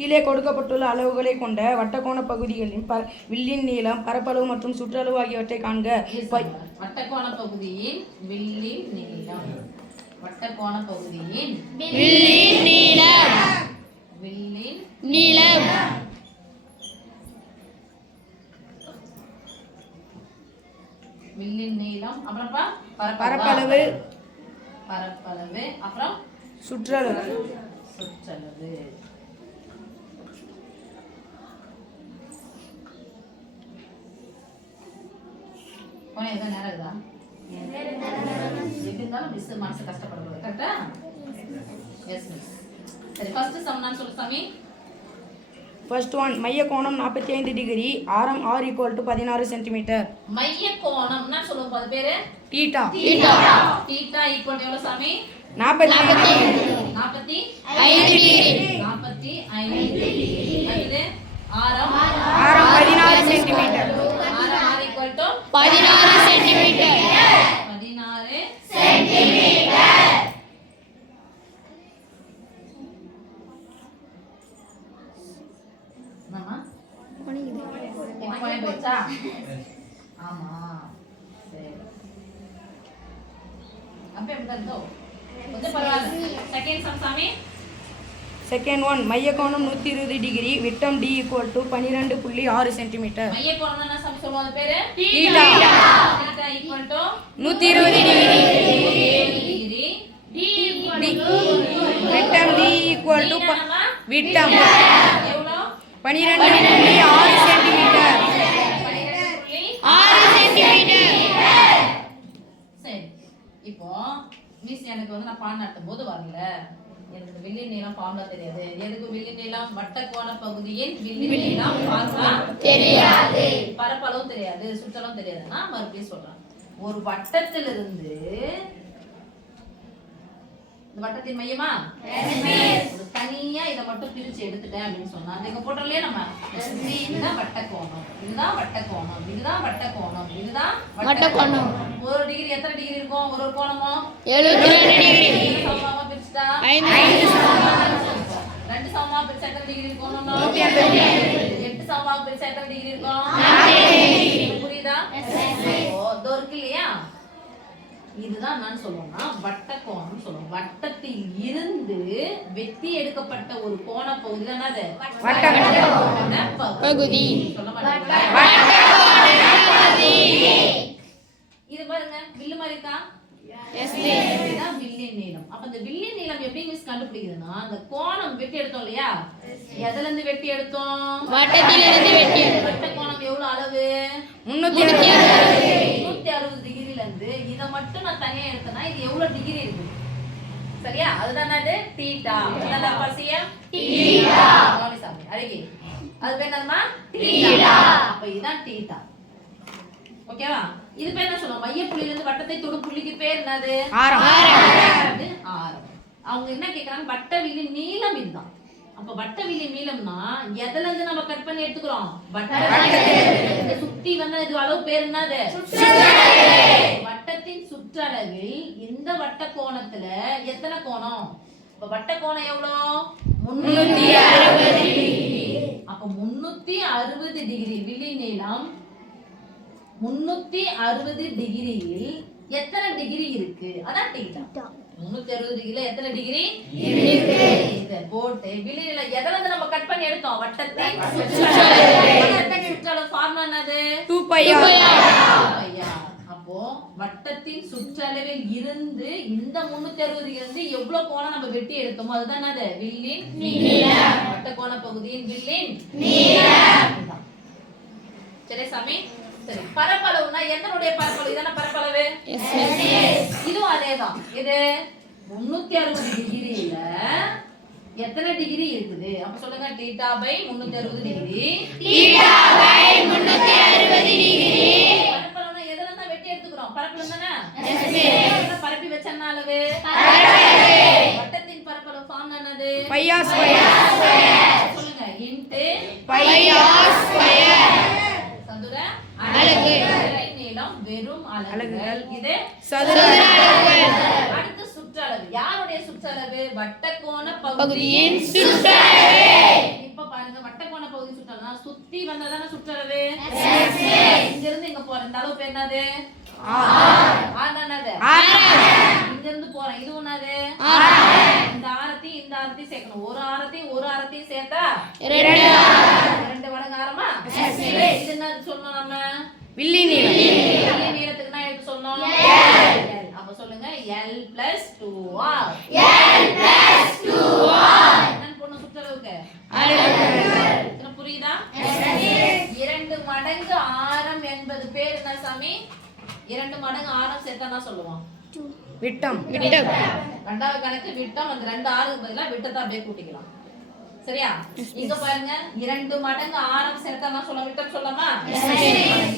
கீழே கொடுக்கப்பட்டுள்ள அளவுகளை கொண்ட வட்டக்கோண பகுதிகளின் வில்லின் நீளம், பரப்பளவு மற்றும் சுற்றளவு ஆகியவற்றை காண்க. வட்டக்கோண பகுதியின் வில்லின் நீளம், வட்டக்கோண பகுதியின் வில்லின் நீளம், வில்லின் நீளம், வில்லின் நீளம், அப்புறம்ப்பா பரப்பளவு, பரப்பளவு, அப்புறம் சுற்றளவு, சுற்றளவு. போன எதுவும் நேரம் இருக்குதா? எப்படி இருந்தாலும் மிஸ் மனசு கஷ்டப்படக்கூடாது. கரெக்டா? Yes miss. சரி, ஃபர்ஸ்ட் சம் நான் சொல்லு சாமி. ஃபர்ஸ்ட் ஒன், மைய கோணம் 45 டிகிரி, ஆரம் r = 16 சென்டிமீட்டர். மைய கோணம்னா சொல்லுவோம், அது பேரு தீட்டா. தீட்டா ஈக்குவல் எவ்வளவு சாமி? 45 டிகிரி. 45 டிகிரி. அது ஆரம் 16 சென்டிமீட்டர். ஆரம் r = 16 சென்டிமீட்டர். 16 சென்டிமீட்டர். என்னம்மா? பாயிண்ட் போச்சா? ஆமா. சரி. அப்ப எப்படி இருந்தோ? கொஞ்சம் பரவாயில்லை. செகண்ட் சம் சாமி. செகண்ட் ஒன், மைய கோணம் 120 டிகிரி, விட்டம் d = 12.6 சென்டிமீட்டர். மைய கோணம் என்ன சாமி சொல்லுவோம், அது பேரு theta. Theta equal to 120 degree. Degree. விட்டம் d = விட்டம் எவ்வளோ? 12.6 சென்டிமீட்டர். 6 சென்டிமீட்டர். சரி, இப்போ மிஸ் எனக்கு வந்து நான் பாடம் நடத்தும் போது வரல, எனக்கு வில்லி நீளம் ஃபார்முலா தெரியாது. எதுக்கு வில்லி நீளம்? வட்டக்கோண பகுதியின் வில்லி நீளம் ஃபார்முலா தெரியாது, பரப்பளவும் தெரியாது, சுற்றளவும் தெரியாதுன்னா மறுபடியும் சொல்றேன். ஒரு வட்டத்திலிருந்து இந்த வட்டத்தின் மையமா ஒரு தனியா இதை மட்டும் பிரிச்சு எடுத்துட்டேன் அப்படின்னு சொன்னா இங்க போட்டோம்லையே நம்ம, இதுதான் வட்டக்கோணம், இதுதான் வட்டக்கோணம், இதுதான் வட்டக்கோணம், இதுதான் வட்டக்கோணம். ஒரு டிகிரி எத்தனை டிகிரி இருக்கும்? ஒரு கோணமும் 72 டிகிரி. சமமா பிரிச்சுட்டா 5 2 சமமா பிரிச்சா எத்தனை டிகிரி இருக்கும்? 8 சமமா பிரிச்சா எத்தனை டிகிரி இருக்கும்? புரியுதா? இதோ இருக்கு இல்லையா, இதுதான் நான் சொல்லுவேன்னா வட்டக்கோணம் சொல்லுவோம். வட்டத்தில் இருந்து வெட்டி எடுக்கப்பட்ட ஒரு கோண பகுதி தான் அது பகுதி. சொல்ல மாட்டீங்களா? இது பாருங்க, வில்லு மாதிரி இருக்கா? இதுதான் வில்லின் நீளம். அப்ப இந்த வில்லின் நீளம் எப்படி மிஸ் கண்டுபிடிக்குதுன்னா, அந்த கோணம் வெட்டி எடுத்தோம் இல்லையா, எதுல இருந்து வெட்டி எடுத்தோம்? வட்டத்திலிருந்து வெட்டி எடுத்தோம். வட்ட கோணம் எவ்வளவு அளவு? 360 டிகிரில இருந்து இத மட்டும் நான் தனியா எடுத்தேன்னா இது எவ்வளவு டிகிரி இருக்கு? சரியா? அதுதான் அது தீட்டா. அதான் பாசியா தீட்டா. சாரி சாமி, அழகி. அது பேர் என்னமா? தீட்டா. அப்ப இதுதான் தீட்டா. ஓகேவா? இது பேர் என்ன சொல்லுவோம்? மைய புள்ளியில இருந்து வட்டத்தை தொடும் புள்ளிக்கு பேர் என்னது? ஆரம். ஆரம். அவங்க என்ன கேக்குறாங்க? வட்ட வில்லி நீளம் இதுதான். அப்ப வட்ட வில்லி நீளம்னா எதுல இருந்து நம்ம கட் பண்ணி எடுத்துக்கிறோம்? வட்டத்தை சுத்தி வந்தா இது அளவு பேர் என்னது? வட்டத்தின் சுற்றளவில் இந்த வட்ட கோணத்துல எத்தனை கோணம்? இப்ப வட்ட கோணம் எவ்வளவு? 360 டிகிரி. அப்ப 360 டிகிரி வில்லி நீளம் 360 டிகிரியில் எத்தனை டிகிரி இருக்கு? அதான் தீட்டா. 360 டிகிரில எத்தனை டிகிரி இருக்கு? இத போட்டு வில்லி நீளம் எதல இருந்து நம்ம கட் பண்ணி எடுத்தோம்? வட்டத்தின் சுற்றளவு ஃபார்முலா என்னது? 2πr. அப்போ வட்டத்தின் சுற்றளவில் இருந்து இந்த 360 இருந்து எவ்வளவு கோணம் நம்ம வெட்டி எடுத்தோமோ அதுதான் என்னது? வில்லின் நீளம். வட்ட கோண பகுதியின் வில்லின் நீளம். சரி சாமி. சரி, பரப்பளவுனா என்னனுடைய பரப்பளவு? இதான பரப்பளவு. இதுவும் அதேதான். இது 360 டிகிரில எத்தனை டிகிரி இருக்குது? அப்ப சொல்லுங்க, theta by 360 degree. Theta by 360 degree. பரப்பளவுனா எதெல்லாம் தான் வெட்டி எடுத்துக்கிறோம்? பரப்பளவு தானே? பரப்பி வச்ச என்ன அளவு? வட்டத்தின் பரப்பளவு ஃபார்முலா என்னது? πr². சொல்லுங்க, இன்டு πr². சதுர அலகு. நீளம் வெறும் அலகுகள். இது சதுர அலகுகள். அடுத்து சுற்றளவு. யாருடைய சுற்றளவு? வட்டக்கோண பகுதியின் சுற்றளவு. இப்ப சுத்தி வந்தாதானே சுற்றளவு. இங்க இருந்து இங்க போறேன், இந்த அளவு பேர் என்னது? என்னது? இங்க இருந்து போறேன், இது என்னது? இந்த ஆரத்தையும் இந்த ஆரத்தையும் சேர்க்கணும். ஒரு ஆரத்தையும் சேர்த்தா 2 மடங்கு ஆரமா. இது என்ன சொல்லணும் நம்ம? வில்லி நீளம். வில்லி நீளத்துக்கு நான் எடுத்து சொன்னோம் அப்ப சொல்லுங்க L + 2R. என்னன்னு போடணும் சுற்றளவுக்கு? என்ன புரியுதா? 2 மடங்கு ஆரம் என்பது பேர் என்ன சாமி? 2 மடங்கு ஆரம் சேர்த்தா என்ன சொல்லுவோம்? விட்டம். ரெண்டாவது கணக்கு விட்டம். அந்த 2 ஆறுக்கு பதிலா விட்டத்தை அப்படியே கூட்டிக்கலாம். சரியா? இங்க பாருங்க 2 மடங்கு ஆரம் சேர்த்தா என்ன சொல்ல? விட்டம் சொல்லலாமா?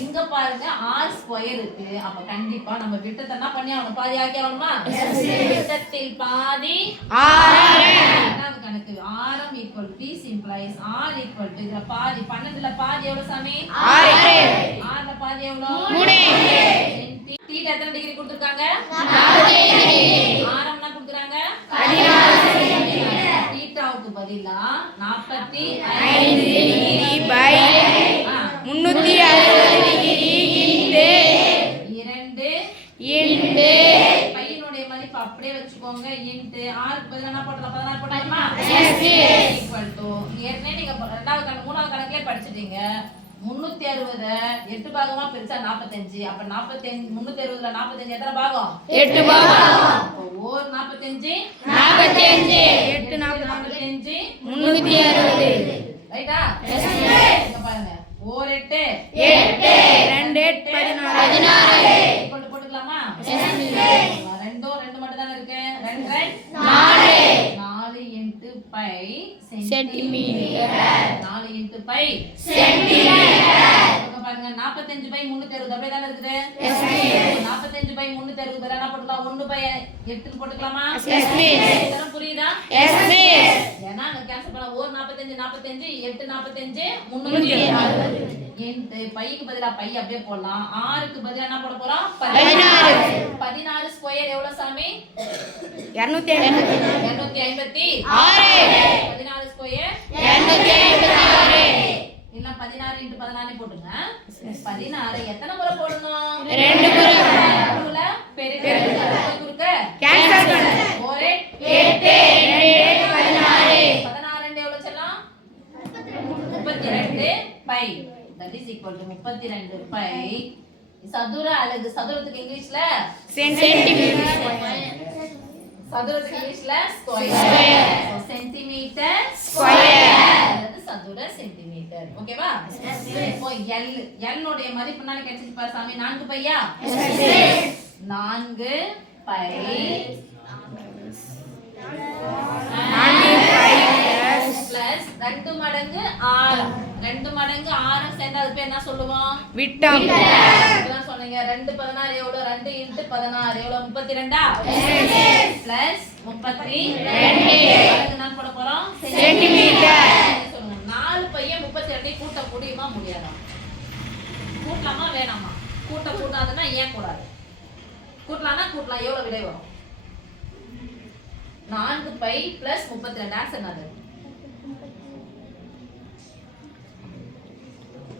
இங்க பாருங்க r² இருக்கு. அப்ப கண்டிப்பா நம்ம விட்டத்தை என்ன பண்ணி ஆகணும்? பாதி ஆக்கி ஆகணுமா? விட்டத்தில் பாதி ஆரம். ரெண்டாவது கணக்கு ஆரம் = p implies r = இதுல பாதி 12ல பாதி எவ்வளவு சாமி? 6. 6ல பாதி எவ்வளவு? 3. தீட்டா எத்தனை டிகிரி கொடுத்திருக்காங்க? 45 டிகிரி. ஆரம் என்ன கொடுக்கறாங்க? 16. தீட்டாவுக்கு பதிலா 45 டிகிரி பை 360 டிகிரி இன்டு பையனுடைய மதிப்பு அப்படியே வச்சுக்கோங்க. இன்டு ஆருக்கு பதிலா என்ன போடலாம்? 16 போடலாமா? ஈக்குவல் டு ஏற்கனவே நீங்க ரெண்டாவது கணக்கு மூணாவது கணக்குலயே படிச்சிட்டீங்க. 360 8 பாகமா பிரிச்சா 45. அப்ப 45 360ல 45 எத்தனை பாகம்? 8 பாகம். அப்ப ஓர் 45 8 45 360. ரைட்டா? இங்க பாருங்க. ஓர் 8 2 8 16 போட்டு போட்டுக்கலாமா? ரெண்டும் 2 மட்டும் தானே இருக்கு. 2 4 into by centimetre. 4 into by centimetre. பாருங்க 45 பை 360 அப்படியே தானே இருக்குது. 45 பை 360 பதிலா என்ன போட்டுக்கலாம்? 1/8 போட்டுக்கலாமா? இதெல்லாம் புரியுதா? ஏன்னா அங்க கேன்சல் பண்ண ஓர் 45 45 8 45 360 இன்டு பைக்கு பதிலா பை அப்படியே போடலாம். ஆருக்கு பதிலா என்ன போட போறோம்? 16. 16 ஸ்கொயர் எவ்வளவு சாமி? 256. 14 ஸ்கொயர் 256. இல்ல 16 × 14 போடுங்க. 16 எத்தனை முறை போடணும்? 2 முறை. நடுவுல பெருக்கல் குறுக்க கேன்சல் பண்ணு. ஒரே 8 2 16 16 எவ்வளவு சொல்லலாம்? 32 pi. that is equal to 32 pi. சதுர அலகு. சதுரத்துக்கு இங்கிலீஷ்ல சென்டிமீட்டர். சதுரத்துக்கு இங்கிலீஷ்ல ஸ்கொயர். சென்டிமீட்டர் ஸ்கொயர் அது சதுர சென்டிமீட்டர். ஓகேவா? இப்போ L உடைய மதிப்பு என்ன கிடைச்சிச்சு பாரு சாமி? 4 பையா? 4 பை பிளஸ் 2 மடங்கு ஆரம். 2 மடங்கு ஆரம் சேர்ந்தா அது பேர் என்ன சொல்லுவோம்? விட்டம். இப்பதான் சொன்னீங்க. 2 16 எவ்வளவு? 2 × 16 எவ்வளவு? 32 பிளஸ் 32 அதுக்கு நான் போட போறோம் சென்டிமீட்டர். சொல்லுங்க 4 பையன் 32 கூட்ட முடியுமா முடியாதா? கூட்டலாமா வேணாமா? கூடாதுன்னா ஏன் கூடாது? கூட்டலாம்னா கூட்டலாம். எவ்வளவு விடை வரும்? 4 பை பிளஸ் 32. ஆன்சர் என்னது?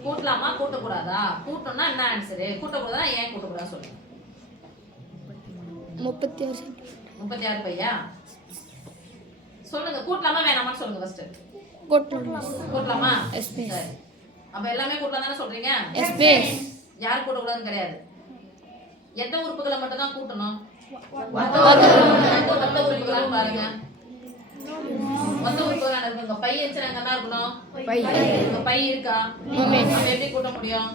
கூட்டலாமா கூட்டக்கூடாதா? கூட்டணும்னா என்ன ஆன்சர்? கூட்டக்கூடாதா ஏன் கூட்டக்கூடாது சொல்லுங்க. 36 பையா? சொல்லுங்க கூட்டலாமா வேணாமா சொல்லுங்க ஃபர்ஸ்ட். கூட்டலாமா? சரி. அப்ப எல்லாமே கூட்டலாம் தானே சொல்றீங்க? யார் கூட்டக்கூடாதுன்னு கிடையாது. எந்த உறுப்புகளை மட்டும் தான் கூட்டணும்? மொத்த உறுப்புகளான்னு பாருங்க. மொத்த உறுப்புகள் இருக்குங்க. பை இருந்துச்சுன்னா என்ன இருக்கணும்? பை இருக்கா? நம்ம எப்படி கூட்ட முடியும்?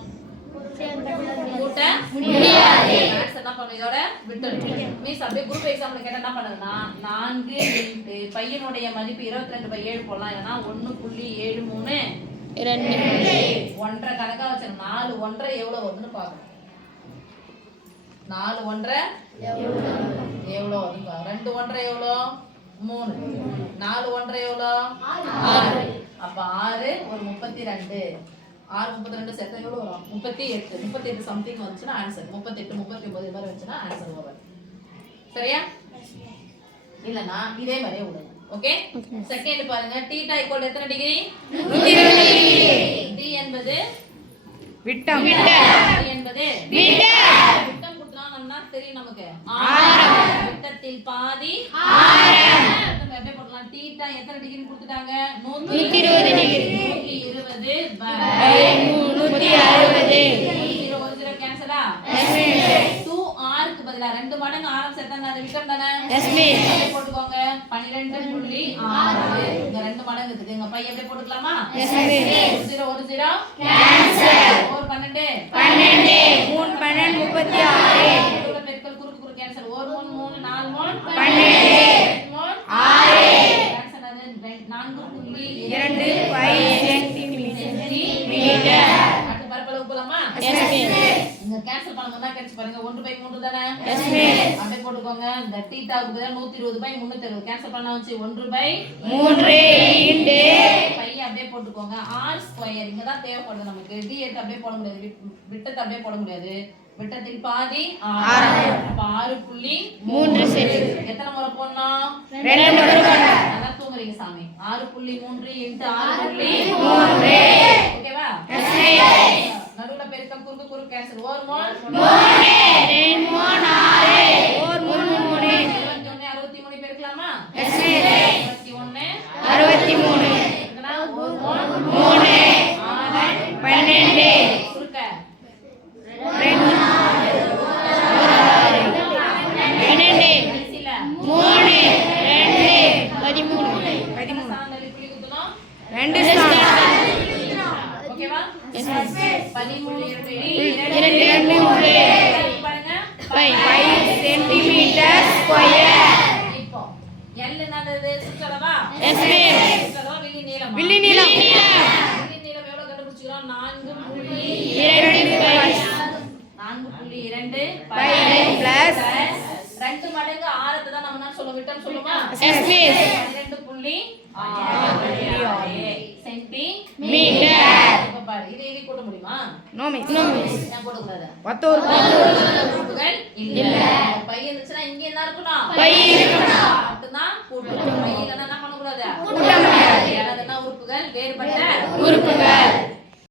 கூட்ட முடியாது. ஆன்சர் என்ன பண்ணணும்? இதோட விட்டுறணும். மீன்ஸ் அப்படியே குரூப் எக்ஸாம்ல கேட்டா என்ன பண்ணுதுன்னா 4 இன்டு பையனுடைய மதிப்பு 22/7 போடலாம். ஏன்னா 1.73 1.5 கணக்கா வச்சு 4 1.5 எவ்வளவு வருதுன்னு பாக்கணும். 4 1.5 எவ்வளவு வருது? 2 1.5 எவ்வளவு? 3. 4 1.5 எவ்வளவு? 6. அப்ப 6 ஒரு 32. 6 32 சேர்த்தா எவ்வளவு வரும்? 38. 38 சம்திங் வந்துச்சுன்னா ஆன்சர் 38 39 மாதிரி வந்துச்சுன்னா ஆன்சர் வரும். சரியா? இல்லனா இதே மாதிரியே விடுங்க. ஓகே? செகண்ட் பாருங்க. θ = எத்தனை டிகிரி? 120 டிகிரி. என்பது விட்டம் பாதி என்பது விட்டம். விட்டம் கொடுத்தா நல்லா தெரியும் நமக்கு. ஆரம். விட்டத்தில் பாதி ஆரம். எப்படி போடலாம்? தீட்டா எத்தனை டிகிரி கொடுத்துட்டாங்க? 120 டிகிரி. 120 பை 360. 0 கேன்சலா? Yes miss. 2r க்கு பதிலா 2 மடங்கு ஆரம் சேர்த்தா அது விட்டம் தானே? Yes miss. அப்படியே போட்டுக்கோங்க. 12.6 இங்க 2 மடங்கு இருக்கு. இங்க பை அப்படியே போட்டுக்கலாமா? Yes miss. 0 கேன்சல். 4 12 12. 3 12 36 நடுவுல பெருக்கல் குறுக்கு குறுக்கு கேன்சல். 1 3 4 3 12. 6 கேன்சல். அது 4.2 சென்டிமீட்டர். அடுத்து பரப்பளவு போலாமா? Yes miss. இங்க கேன்சல் பண்ணும்போது கேட்ச் பாருங்க. 1/3 தானே? Yes miss. அப்படியே போட்டுக்கோங்க. இந்த தீட்டாவுக்கு பதிலா 120/360 கேன்சல் பண்ணா வச்சு 3 இன்டு பை அப்படியே போட்டுக்கோங்க. r² இங்க தான் தேவைப்படுது நமக்கு. d எடுத்து அப்படியே போட முடியாது. விட்டத்தை அப்படியே போட முடியாது. விட்டத்தில் பாதி ஆரம். அப்ப 6.3 சென்டிமீட்டர். எத்தனை முறை போடணும்? 2 முறை போடணும். நல்லா தூங்குறீங்க சாமி. 6.3 × 6.3 ஓகேவா? Yes miss. நடுவுல பெருக்கம் குறுக்கு குறுக்கு கேன்சல். 1 3 3 2 3 6 1 3 21 63 பெருக்கலாமா? Yes miss. 21 63 இதுனா 1 3 3 6 12 சுருக்க 2 12 கடைசில 3 2 13. சாந்தலி புள்ளி குத்தணும். 2 ஸ்டார். ஓகேவா? Yes miss. 13.2 பாருங்க. 5 சென்டிமீட்டர் ஸ்கொயர். இப்போ L என்னது? சுற்றளவா? Yes miss. சுற்றளவா வில்லி நீளமா? வில்லி நீளம். வில்லி நீளம் எவ்வளவு கண்டுபிடிச்சிக்கிறோம்? 4.2 பை பிளஸ் 2 மடங்கு ஆரத்தை தான் நம்ம என்ன சொல்ல விட்டம் சொல்லுமா? Yes miss. 12.6 centimetre. இப்ப பாரு இதை கூட்ட முடியுமா? No miss. நான் போட கூடாது. பத்தோரு உறுப்புகள் இல்ல. பை இருந்துச்சுன்னா இங்க என்ன இருக்கணும்? பை இருக்கணும். மட்டும்தான் கூட்டணும். பை இல்லைன்னா என்ன பண்ண கூடாது? கூட்ட முடியாது. ஏன்னா உறுப்புகள் வேறுபட்ட உறுப்புகள்.